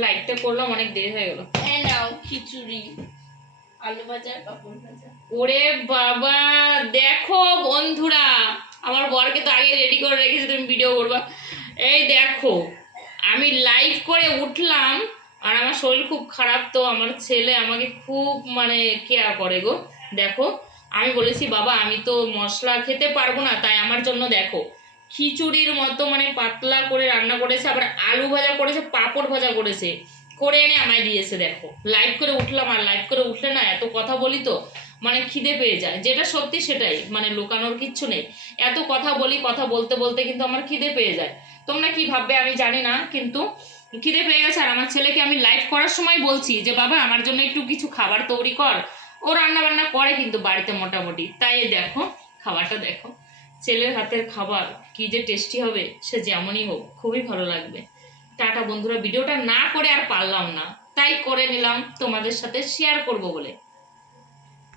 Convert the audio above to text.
লাইটটা করলাম, অনেক দেরি হয়ে গেল। এই নাও খিচুড়ি, আলু ভাজা, পাপড় ভাজা। ওরে বাবা, দেখো বন্ধুরা, আমার বরকে তো আগে রেডি করে রেখেছি, তুমি ভিডিও করবা। এই দেখো, আমি লাইভ করে উঠলাম, আর আমার শরীর খুব খারাপ, তো আমার ছেলে আমাকে খুব মানে কেয়ার করে গো। দেখো, আমি বলেছি বাবা আমি তো মশলা খেতে পারবো না, তাই আমার জন্য দেখো খিচুড়ির মতো মানে পাতলা করে রান্না করেছে, আবার আলু ভাজা করেছে, পাঁপড় ভাজা করেছে, করে এনে আমায় দিয়েছে। দেখো লাইভ করে উঠলাম, আর লাইভ করে উঠলে না এত কথা বলি তো মানে খিদে পেয়ে যায়, যেটা সত্যি সেটাই, মানে লুকানোর কিচ্ছু নেই। এত কথা বলি, কথা বলতে বলতে কিন্তু আমার খিদে পেয়ে যায়। তোমরা কি ভাববে আমি জানি না, কিন্তু খিদে পেয়ে গেছে। আর আমার ছেলেকে আমি লাইভ করার সময় বলছি যে বাবা আমার জন্য একটু কিছু খাবার তৈরি কর। ও রান্না বান্না করে কিন্তু বাড়িতে মোটামুটি। তাই দেখো খাবারটা দেখো, ছেলের হাতের খাবার কি যে টেস্টি হবে, সে যেমনই হোক খুবই ভালো লাগবে। টাটা বন্ধুরা, ভিডিওটা না করে আর পারলাম না, তাই করে নিলাম তোমাদের সাথে শেয়ার করব বলে।